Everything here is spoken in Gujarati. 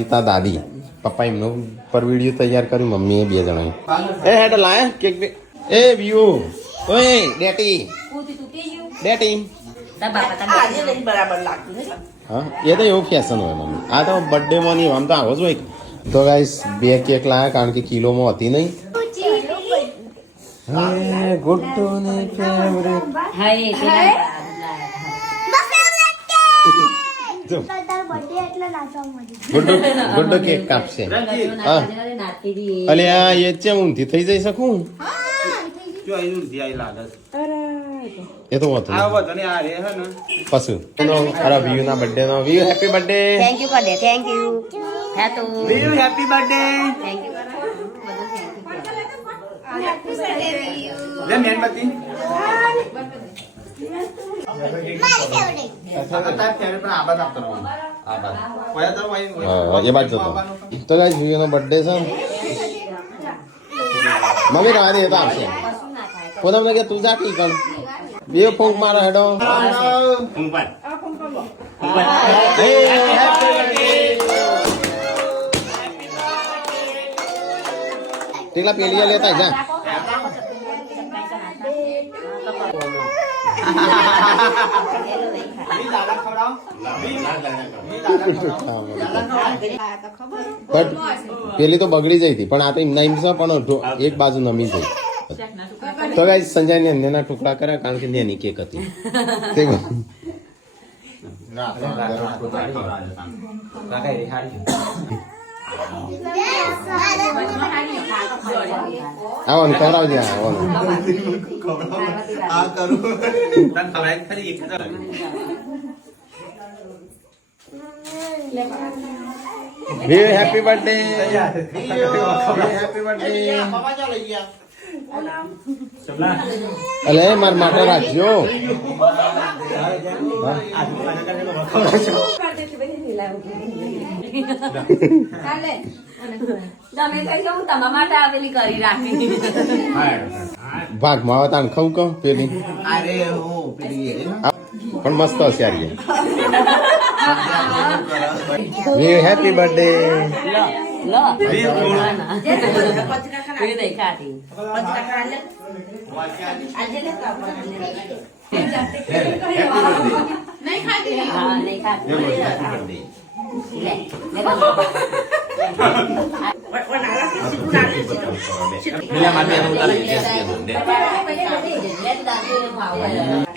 કવિતા દાદી પપ્પા એમનો પર વિડીયો તૈયાર કર્યું મમ્મીએ 2 જણાએ એ હેડ લાયા કેક એ વ્યુ ઓય ડેટી ડેટી હા એ તો એવું ફેશન હોય મમ્મી આ તો બર્થડે માં નહીં આમ તો આવો જ હોય તો ગાઈસ 2 કેક લાયા કારણ કે કિલોમાં હતી નહીં હે ગુડ્ડુ ને ફેવરેટ ગુડ્ડુ કેક કાપશે અલે આ એ ચેમ ઊંધી થઈ જઈ શકું એ તો હતું પશુ અરે વ્યુ ના બર્થડે નો વ્યુ હેપી બર્થડે થેન્ક યુ કર દે થેન્ક યુ હે તો વ્યુ હેપી બર્થડે થેન્ક યુ લે મેણબત્તી એ બાજુ જતો તો ગાઈસ વ્યુ નો બર્થડે છે મમ્મી રાહ દે તો આપશે પોદમ કે તું જા કી કર 2 ફૂંક મારો હેડો ટીકલા પેલિયા લેતા જા પેલી તો બગડી જઈ હતી પણ આ તો એમના એમ છે પણ એક બાજુ નમી જઈ તો ગાઈસ સંજય ને અન્યના ટુકડા કર્યા કારણ કે એની કેક હતી આવવાનું ખવડાવજે આવવાનું હેપી બર્થડે હેપી બર્થડે અલે માર માટે રાખજો ભાગ માં આવતા ખવું કહું પેલી પણ મસ્ત હશે હેપી બર્થડે નહીં